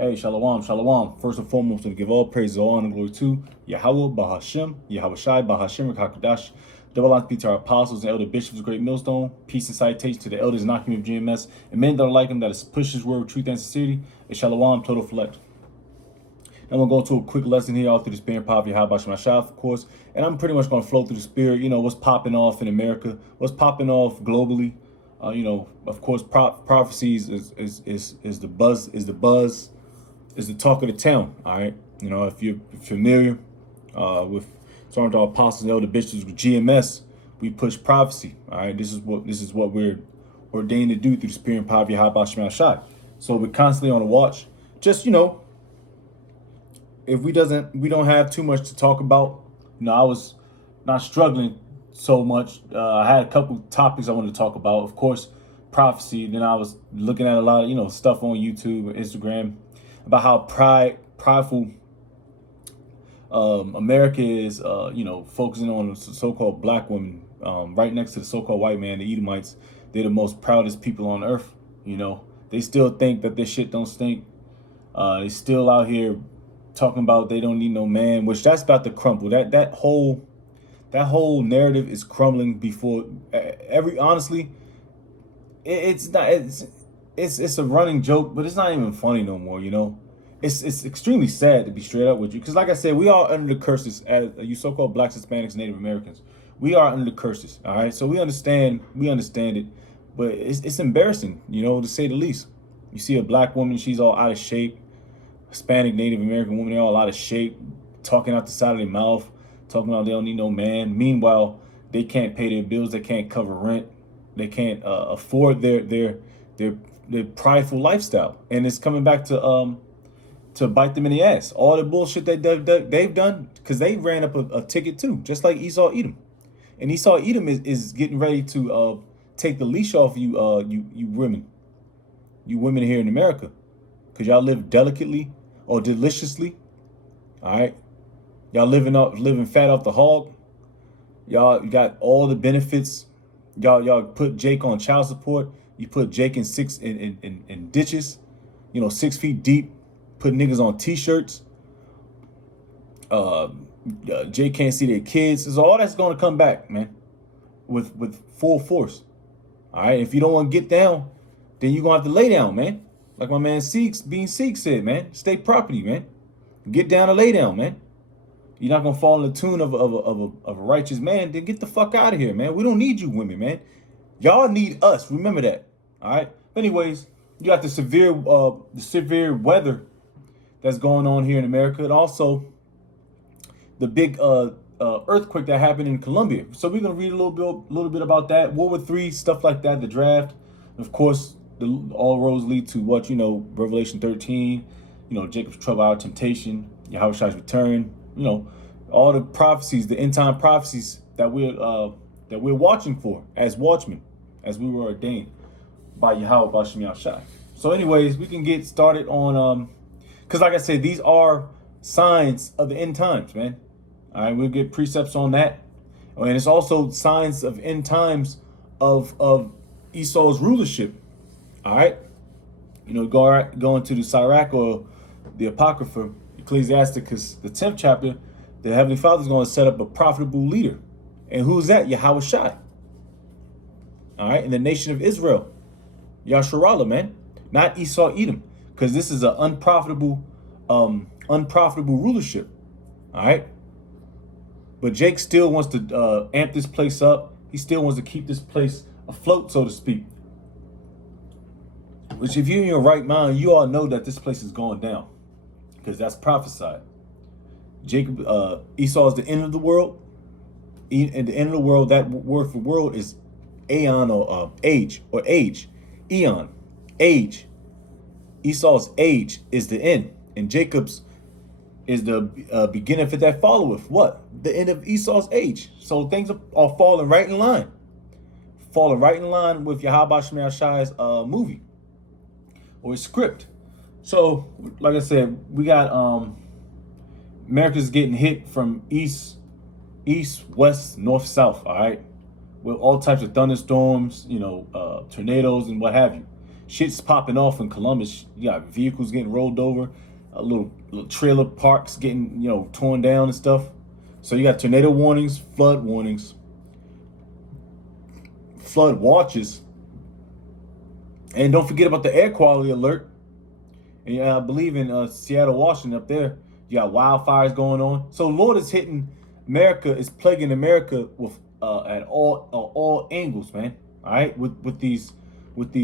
Hey, Shalom, Shalom. First and foremost, to give all praise, all honor, and glory to Yahweh, Bahashem, Yahweh Shai, Bahashem, Rakakadash. Double honor be to our apostles and elder bishops of Great Millstone. Peace and citation to the elders and Akim of GMS, and men that are like him, that is push his word with truth and sincerity. And Shalom, total select. Now I'm going to go into a quick lesson here all through the spirit and power of Yahweh Shai, of course. And I'm pretty much going to flow through the spirit, what's popping off in America, what's popping off globally. Of course, prophecies is the buzz, is the talk of the town. All right. If you're familiar with some of the apostles and elder bishops with GMS, we push prophecy. All right. This is what we're ordained to do through the spirit and power of Yahweh Shai. So we're constantly on the watch. Just, if we don't have too much to talk about, I was not struggling so much. I had a couple topics I wanted to talk about. Of course, prophecy. Then I was looking at a lot of stuff on YouTube and Instagram about how prideful America is. Focusing on the so-called black women, right next to the so-called white man, the Edomites. They're the most proudest people on earth. They still think that this shit don't stink. They still out here talking about they don't need no man, which that's about to crumble. That whole narrative is crumbling before honestly, it's a running joke, but it's not even funny no more. It's extremely sad, to be straight up with you, because like I said, we are under the curses as you so-called blacks, Hispanics, Native Americans. We are under the curses. All right, so we understand it, but it's embarrassing, to say the least. You see a black woman, she's all out of shape. Hispanic, Native American women, they're all out of shape, talking out the side of their mouth, talking about they don't need no man. Meanwhile, they can't pay their bills, they can't cover rent, they can't afford their prideful lifestyle, and it's coming back to bite them in the ass. All the bullshit that they've done, because they ran up a ticket too, just like Esau Edom, and Esau Edom is getting ready to take the leash off you women here in America, because y'all live delicately or deliciously. All right, y'all living fat off the hog. Y'all got all the benefits. Y'all put Jake on child support. You put Jake in ditches, 6 feet deep. Put niggas on t-shirts. Jake can't see their kids. So all that's going to come back, man, with full force. All right, if you don't want to get down, then you're going to have to lay down, man. Like my man Being Seek said, man, stay property, man. Get down and lay down, man. You're not going to fall in the tune of a righteous man, then get the fuck out of here, man. We don't need you women, man. Y'all need us. Remember that. All right. But anyways, you got the severe weather that's going on here in America, and also the big earthquake that happened in Colombia. So we're going to read a little bit about that. World War III, stuff like that, the draft. And of course, all roads lead to what, Revelation 13, Jacob's trouble, our temptation, Yahweh Shai's return, all the prophecies, the end time prophecies that we're watching for as watchmen, as we were ordained by Yahweh Bashem Shai. So anyways, we can get started on, because like I said, these are signs of the end times, man. All right, we'll get precepts on that. And it's also signs of end times of Esau's rulership. All right, go into the Sirach or the Apocrypha, Ecclesiasticus, the 10th chapter. The Heavenly Father is going to set up a profitable leader, and who's that? Yahweh Shai. All right, in the nation of Israel, Yasharallah, man, not Esau Edom, because this is an unprofitable rulership. All right, but Jake still wants to amp this place up. He still wants to keep this place afloat, so to speak. Which, if you're in your right mind, you all know that this place is going down, because that's prophesied. Esau is the end of the world. And the end of the world, that word for world is aeon, or age, or age. Eon, age. Esau's age is the end, and Jacob's is the beginning for that followeth. What? The end of Esau's age. So things are falling right in line. Falling right in line with Yahweh Shemel Shai's movie or his script. So, like I said, we got America's getting hit from east, west, north, south, all right? With all types of thunderstorms, tornadoes and what have you. Shit's popping off in Columbus. You got vehicles getting rolled over, little trailer parks getting, torn down and stuff. So you got tornado warnings, flood watches, and don't forget about the air quality alert. And I believe in Seattle, Washington, up there, you got wildfires going on. So Lord is hitting America, is plaguing America with at all angles, man. All right, with these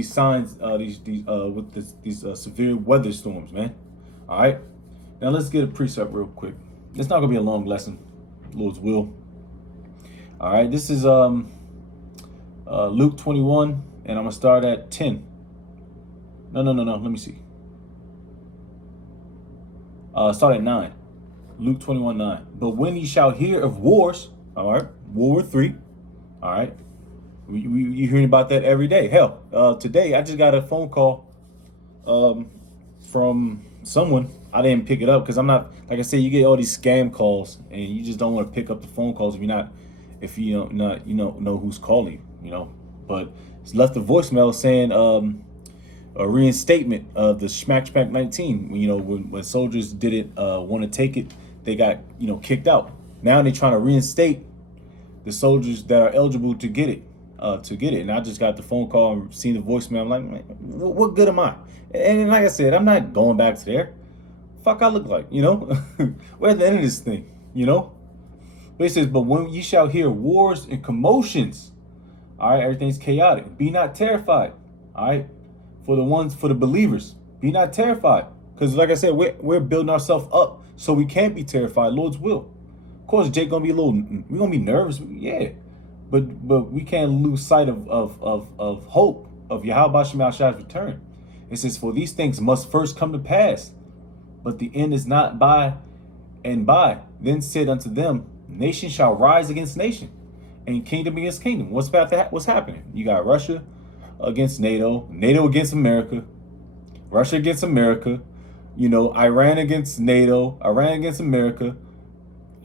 signs, these severe weather storms, man. All right. Now let's get a precept real quick. It's not gonna be a long lesson, Lord's will. All right. This is Luke 21, and I'm gonna start at 10. No. Let me see. Start at 9. Luke 21:9. But when ye shall hear of wars, all right, World War III, all right, you hearing about that every day. Hell, today I just got a phone call from someone. I didn't pick it up because I'm not, like I said, you get all these scam calls and you just don't want to pick up the phone calls if you don't know who's calling you. But it's left a voicemail saying a reinstatement of the Schmack 19. When soldiers didn't want to take it, they got kicked out. Now they're trying to reinstate the soldiers that are eligible to get it. And I just got the phone call and seen the voicemail. I'm like, man, what good am I? And like I said, I'm not going back to there. Fuck, I look like, we're at the end of this thing, But it says, but when you shall hear wars and commotions, all right, everything's chaotic. Be not terrified, all right, for the believers. Be not terrified, because like I said, we're building ourselves up so we can't be terrified. Lord's will. Of course, Jake we're gonna be nervous, yeah. But we can't lose sight of hope of Yahweh Shema Shai's return. It says, for these things must first come to pass, but the end is not by and by. Then said unto them, nation shall rise against nation, and kingdom against kingdom. What's happening? You got Russia against NATO, NATO against America, Russia against America, Iran against NATO, Iran against America.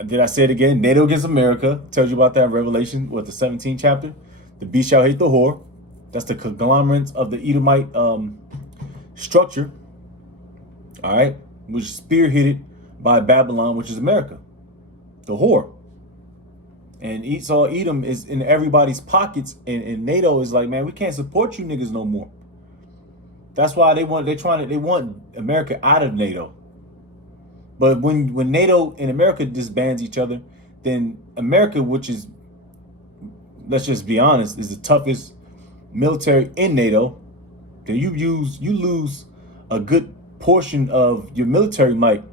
Did I say it again? NATO against America. Tells you about that in Revelation, the 17th chapter. The beast shall hate the whore. That's the conglomerate of the Edomite structure. All right, which is spearheaded by Babylon, which is America, the whore. And Esau, Edom is in everybody's pockets, and NATO is like, man, we can't support you niggas no more. That's why they want America out of NATO. But when NATO and America disbands each other, then America, which is, let's just be honest, is the toughest military in NATO, then you lose a good portion of your military might.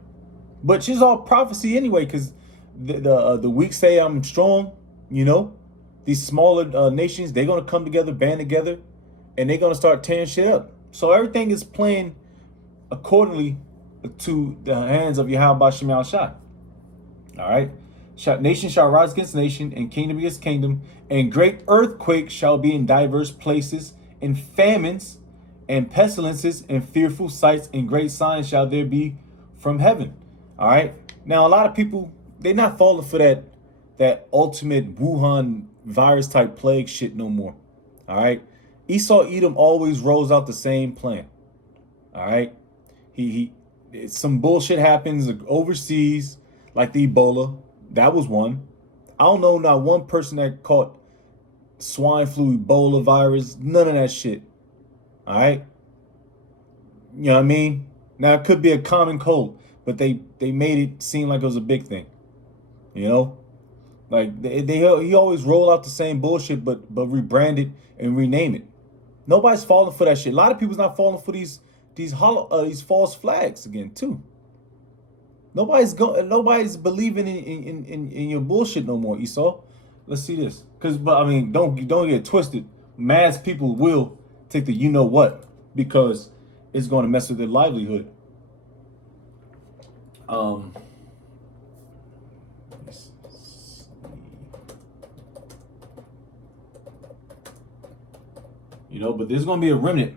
But it's all prophecy anyway, because the weak say I'm strong. These smaller nations, they're gonna come together, band together, and they're gonna start tearing shit up. So everything is playing accordingly to the hands of Yahweh Shema Shai. All right. Nation shall rise against nation, and kingdom against kingdom, and great earthquakes shall be in diverse places, and famines and pestilences and fearful sights and great signs shall there be from heaven. All right. Now a lot of people, they're not falling for that ultimate Wuhan virus type plague shit no more. All right. Esau Edom always rolls out the same plan. All right. Some bullshit happens overseas, like the Ebola. That was one. I don't know not one person that caught swine flu, Ebola virus, none of that shit. All right. You know what I mean? Now it could be a common cold, but they made it seem like it was a big thing. Like he always roll out the same bullshit, but rebrand it and rename it. Nobody's falling for that shit. A lot of people's not falling for these false flags again too. Nobody's believing in your bullshit no more, Esau. Let's see this, but I mean, don't get twisted. Mass people will take the what because it's going to mess with their livelihood. But there's going to be a remnant.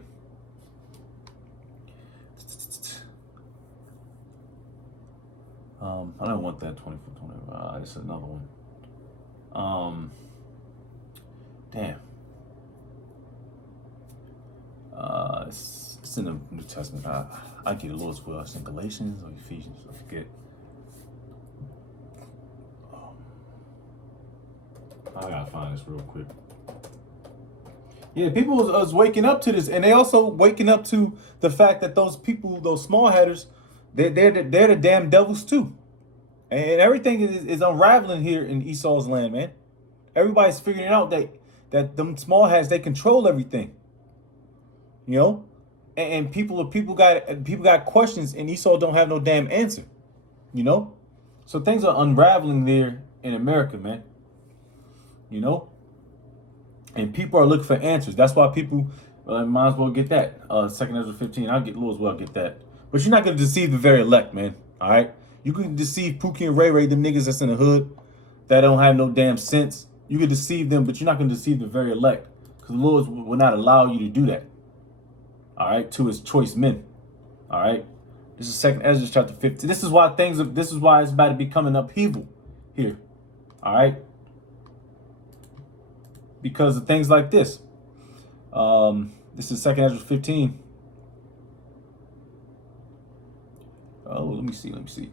I don't want that 24/20. It's another one. Damn. Let's in the New Testament? I get the Lord's will. It's in Galatians or Ephesians. I forget. I gotta find this real quick. Yeah, people was waking up to this, and they also waking up to the fact that those people, those small headers, they're the damn devils too, and everything is unraveling here in Esau's land, man. Everybody's figuring out that them small heads, they control everything, you know, and people got questions, and Esau don't have no damn answer, you know. So things are unraveling there in America, man. You know, and people are looking for answers. That's why people might as well get that. 2 Ezra 15. I'll get Lord's will, I'll get that. But you're not gonna deceive the very elect, man. All right, you can deceive Pookie and Ray Ray, them niggas that's in the hood that don't have no damn sense. You can deceive them, but you're not gonna deceive the very elect, because the Lord will not allow you to do that. All right, to His choice men. All right, this is 2 Ezra chapter 15. This is why it's about to become an upheaval here. All right. Because of things like this. This is 2 Ezra 15. Oh, let me see.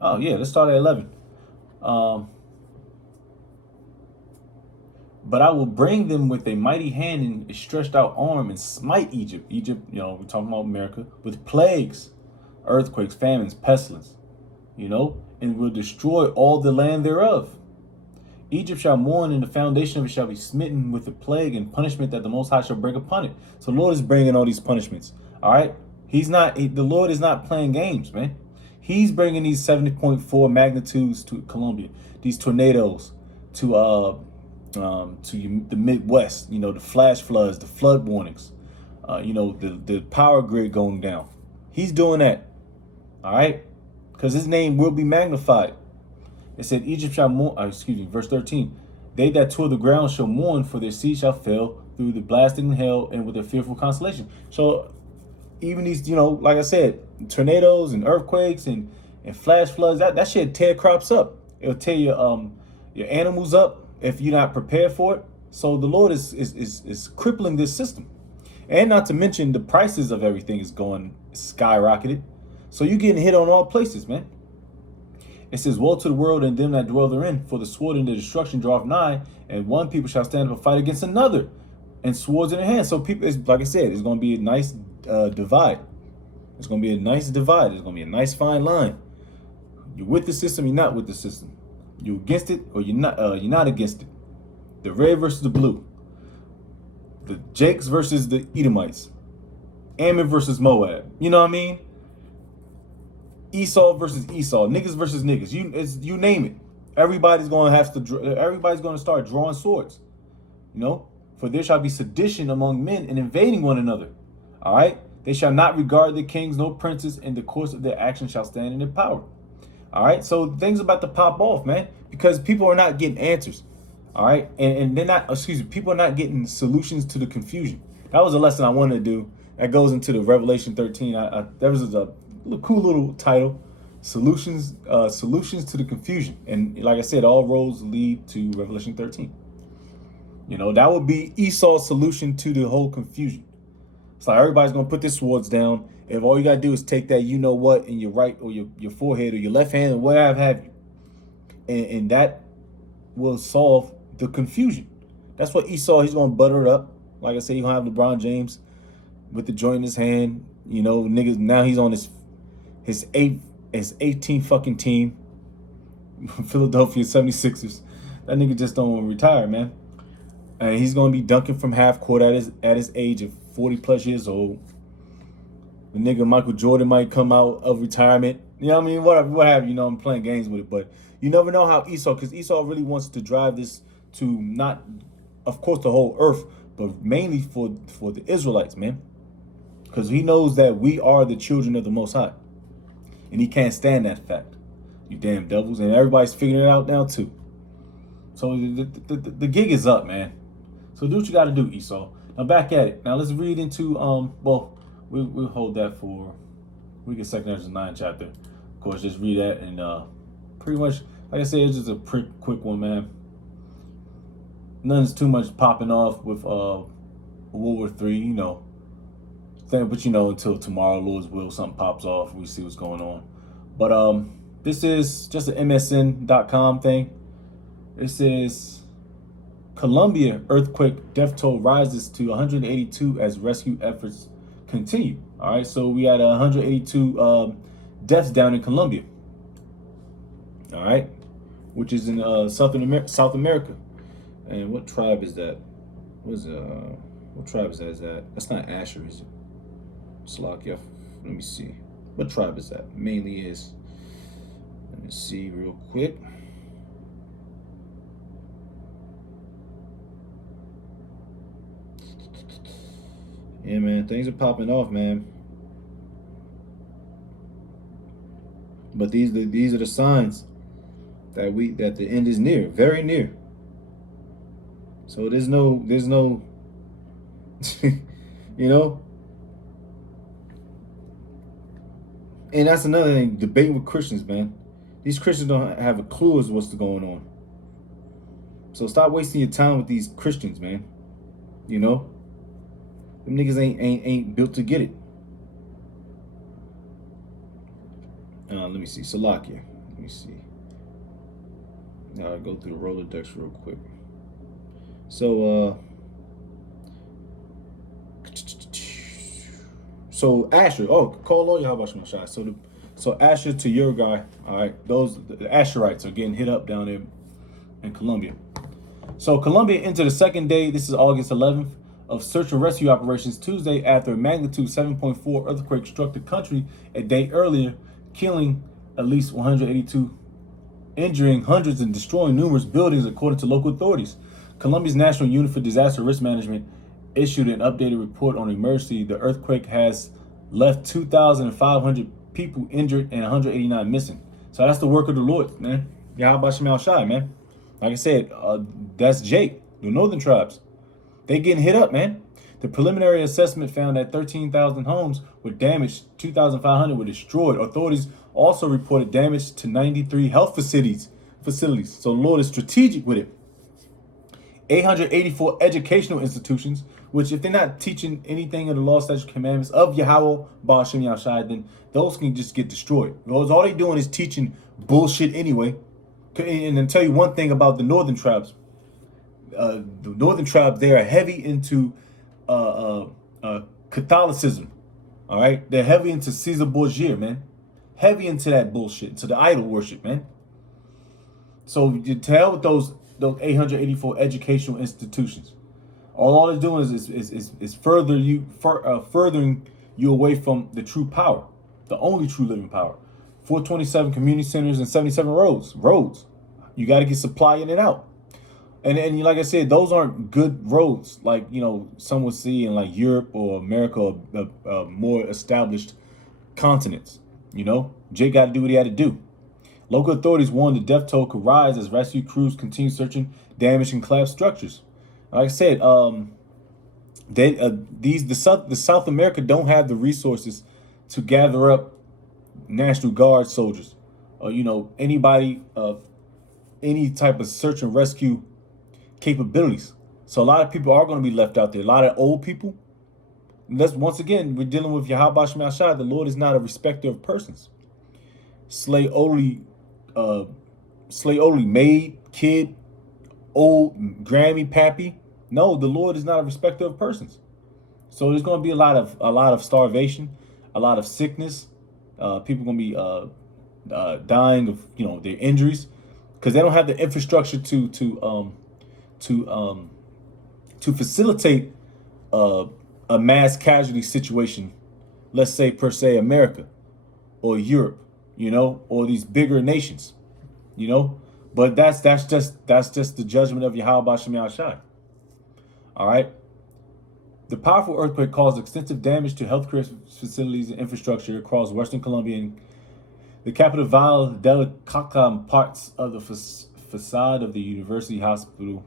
Oh, yeah, let's start at 11. But I will bring them with a mighty hand and a stretched out arm and smite Egypt. Egypt, you know, we're talking about America, with plagues, earthquakes, famines, pestilence, you know, and will destroy all the land thereof. Egypt shall mourn, and the foundation of it shall be smitten with the plague and punishment that the Most High shall bring upon it. So the Lord is bringing all these punishments. All right, the Lord is not playing games, man. He's bringing these 70.4 magnitudes to Colombia, these tornadoes to the Midwest. You know, the flash floods, the flood warnings. You know, the power grid going down. He's doing that. All right, because His name will be magnified. It said, Egypt shall mourn, verse 13. They that tore the ground shall mourn, for their seed shall fail through the blasting hell and with a fearful consolation. So even these, you know, like I said, tornadoes and earthquakes and flash floods, that shit tear crops up. It'll tear your animals up if you're not prepared for it. So the Lord is crippling this system. And not to mention the prices of everything is going skyrocketed. So you're getting hit on all places, man. It says, woe to the world and them that dwell therein, for the sword and the destruction draweth nigh, and one people shall stand up and fight against another, and swords in their hands. So people, like I said, it's going to be a nice divide. It's going to be a nice divide. It's going to be a nice fine line. You're with the system, you're not with the system. You're against it, or you're not against it. The red versus the blue. The Jakes versus the Edomites. Ammon versus Moab. You know what I mean? Esau versus Esau, niggas versus niggas. You name it. Everybody's going to start drawing swords. You know, for there shall be sedition among men and invading one another. All right, they shall not regard their kings, no princes, and the course of their action shall stand in their power. All right, so things about to pop off, man, because people are not getting answers. All right, and they're not. People are not getting solutions to the confusion. That was a lesson I wanted to do. That goes into the Revelation 13. There was a cool little title, solutions to the confusion, and like I said, all roads lead to Revelation 13. You know, that would be Esau's solution to the whole confusion. It's like everybody's gonna put their swords down. If all you gotta do is take that, you know what, in your right or your forehead or your left hand or whatever have you, and that will solve the confusion. That's what Esau, he's gonna butter it up. Like I said, he's gonna have LeBron James with the joint in his hand. You know, niggas, now he's on his 18th fucking team, Philadelphia 76ers. That nigga just don't want to retire, man. And he's gonna be dunking from half court at his age of 40 plus years old. The nigga Michael Jordan might come out of retirement. You know what I mean? What have you? You know, I'm playing games with it, but you never know how Esau, because Esau really wants to drive this to not, of course, the whole earth, but mainly for the Israelites, man. Because he knows that we are the children of the Most High. And he can't stand that fact. You damn devils. And everybody's figuring it out now, too. So the gig is up, man. So do what you got to do, Esau. Now back at it. Now let's read into, well, we'll hold that for, we get 2 Ezra 9 chapter. Of course, just read that. And pretty much, like I said, it's just a quick one, man. Nothing's too much popping off with World War III, you know. But you know, until tomorrow, Lord's will, something pops off, we see what's going on. But this is just an MSN.com thing. This is Colombia earthquake death toll rises to 182 as rescue efforts continue. All right, so we had 182 deaths down in Colombia. All right, which is in South America. And what tribe is that? What tribe is that? That's not Asher, is it? Slovakia. Let me see. What tribe is that? Mainly is. Let me see real quick. Yeah, man, things are popping off, man. But these are the signs that the end is near, very near. So there's no you know. And that's another thing, debating with Christians, man. These Christians don't have a clue as what's going on. So stop wasting your time with these Christians, man. You know? Them niggas ain't built to get it. Let me see. Salakia. Let me see. Now I'll go through the Rolodex real quick. So Asher, call on Yahabashim. So Asher to your guy, all right. The Asherites are getting hit up down there in Colombia. So Colombia entered the second day. This is August 11th of search and rescue operations Tuesday after a magnitude 7.4 earthquake struck the country a day earlier, killing at least 182, injuring hundreds and destroying numerous buildings, according to local authorities. Colombia's National Unit for Disaster Risk Management issued an updated report on emergency. The earthquake has left 2,500 people injured and 189 missing. So that's the work of the Lord, man. Yahweh Shem Shai, man. Like I said, that's Jake, the northern tribes. They getting hit up, man. The preliminary assessment found that 13,000 homes were damaged, 2,500 were destroyed. Authorities also reported damage to 93 health facilities. So the Lord is strategic with it. 884 educational institutions, which if they're not teaching anything of the law, statutes, commandments of Yahweh, Baal Shem Yahshai, then those can just get destroyed. Because all they doing is teaching bullshit anyway. And then tell you one thing about the northern tribes. The northern tribes, they are heavy into Catholicism. All right? They're heavy into Caesar Borgia, man. Heavy into that bullshit, to the idol worship, man. So you tell with those 884 educational institutions. All they're doing is furthering you away from the true power, the only true living power. 427 community centers and 77 roads. You got to get supply in and out. And like I said, those aren't good roads like, you know, some would see in like Europe or America or more established continents. You know, Jake got to do what he had to do. Local authorities warned the death toll could rise as rescue crews continue searching damaged and collapsed structures. Like I said, the South America don't have the resources to gather up National Guard soldiers, or you know, anybody of any type of search and rescue capabilities. So a lot of people are going to be left out there. A lot of old people. Once again, we're dealing with Yahweh Shem Yahshai. The Lord is not a respecter of persons. Slay only maid, kid, old Grammy, pappy. No, the Lord is not a respecter of persons. So there's going to be a lot of starvation, a lot of sickness. People going to be dying of, you know, their injuries because they don't have the infrastructure to facilitate a mass casualty situation. Let's say per se America or Europe, you know, or these bigger nations, you know. But that's just the judgment of Yahweh Shem Yahshai. All right. The powerful earthquake caused extensive damage to healthcare facilities and infrastructure across Western Colombia and the capital Valle del Cauca. Parts of the facade of the University Hospital,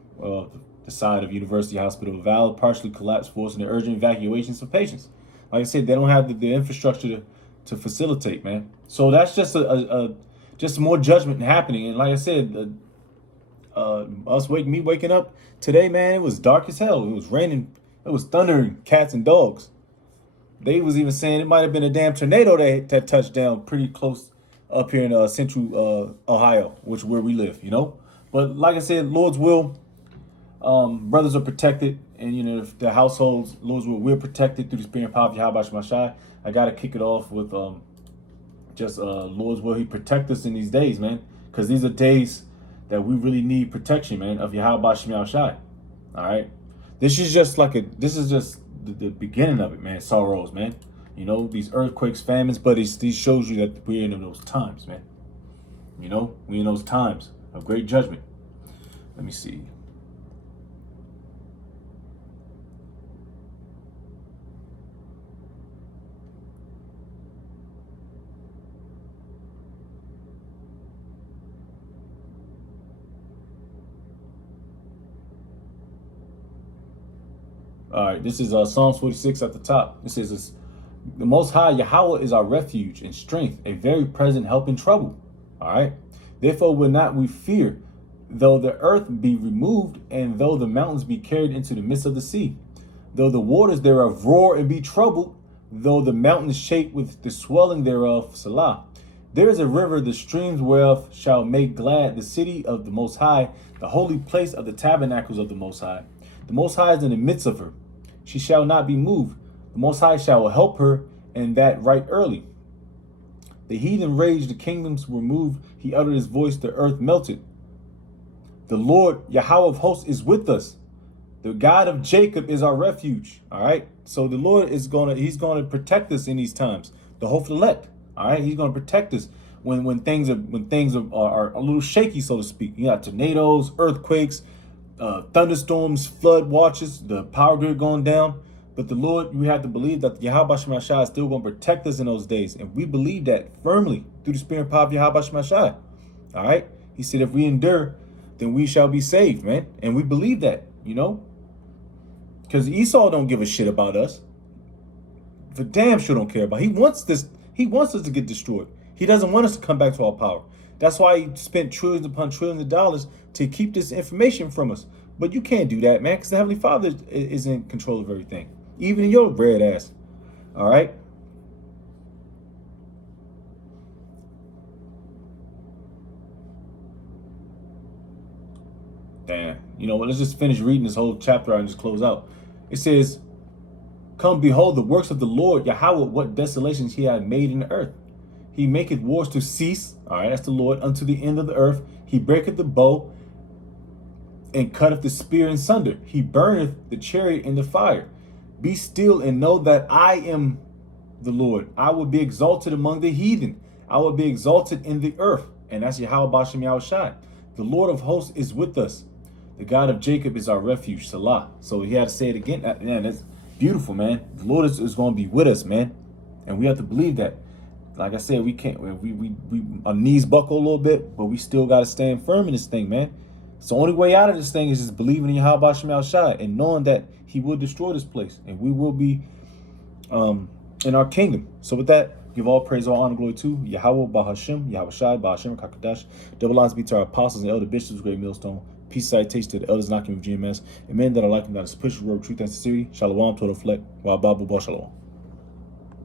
the side of University Hospital Valle partially collapsed, forcing the urgent evacuations of patients. Like I said, they don't have the infrastructure to facilitate, man. So that's just just more judgment happening. And like I said, waking up today, man, it was dark as hell. It was raining It was thundering cats and dogs. They was even saying it might have been a damn tornado that touched down pretty close up here in central Ohio, which is where we live, you know. But like I said, Lord's will, brothers are protected, and you know the households, Lord's will, we're protected through the spirit and power of Yahweh Shemashai. I gotta kick it off with just Lord's will. He protect us in these days, man, because these are days that we really need protection, man, of Yahweh Shemashai. All right, this is just the beginning of it, man. Sorrows, man. You know, these earthquakes, famines, but these shows you that we're in those times, man. You know, we in those times of great judgment. Let me see. All right, this is Psalms 46 at the top. It says this: the Most High Yahweh is our refuge and strength, a very present help in trouble. All right. Therefore will not we fear, though the earth be removed, and though the mountains be carried into the midst of the sea, though the waters thereof roar and be troubled, though the mountains shake with the swelling thereof. Salah. There is a river, the streams whereof shall make glad the city of the Most High, the holy place of the tabernacles of the Most High. The Most High is in the midst of her. She shall not be moved. The Most High shall help her, and that right early. The heathen raged, the kingdoms were moved. He uttered his voice, the earth melted. The Lord, Yahweh of hosts, is with us. The God of Jacob is our refuge. All right. So the Lord he's gonna protect us in these times. The hope elect. All right. He's gonna protect us when things are a little shaky, so to speak. You got tornadoes, earthquakes, thunderstorms, flood watches, the power grid going down. But the Lord, we have to believe that Yahweh Shemashai is still going to protect us in those days. And we believe that firmly through the spirit and power of Yahweh Shemashai. All right. He said, if we endure, then we shall be saved, man. And we believe that, you know, because Esau don't give a shit about us. For damn sure don't care about. He wants us to get destroyed. He doesn't want us to come back to our power. That's why he spent trillions upon trillions of dollars to keep this information from us. But you can't do that, man, because the Heavenly Father is in control of everything. Even in your red ass. All right. Damn. You know what? Let's just finish reading this whole chapter and just close out. It says, come behold the works of the Lord, Yahweh, what desolations he hath made in the earth. He maketh wars to cease. All right, that's the Lord, unto the end of the earth. He breaketh the bow and cutteth the spear in sunder. He burneth the chariot in the fire. Be still and know that I am the Lord. I will be exalted among the heathen. I will be exalted in the earth. And that's Yahweh Bashem Yahushai. The Lord of hosts is with us. The God of Jacob is our refuge. Salah. So he had to say it again. Man, that's beautiful, man. The Lord is going to be with us, man. And we have to believe that. Like I said, we can't. We our knees buckle a little bit, but we still got to stand firm in this thing, man. It's the only way out of this thing is just believing in Yahweh Shemel Shai and knowing that he will destroy this place and we will be in our kingdom. So with that, give all praise, all honor, glory to Yahweh Bahashem, Yahweh Shai, Bahashem, Kakadash. Double lines be to our apostles and elder bishops, great millstone. Peace citation to the elders knocking with GMS. And men that are like him, that is push road, truth and sincerity. Shalom, total fleck. Wa babu ba shalom.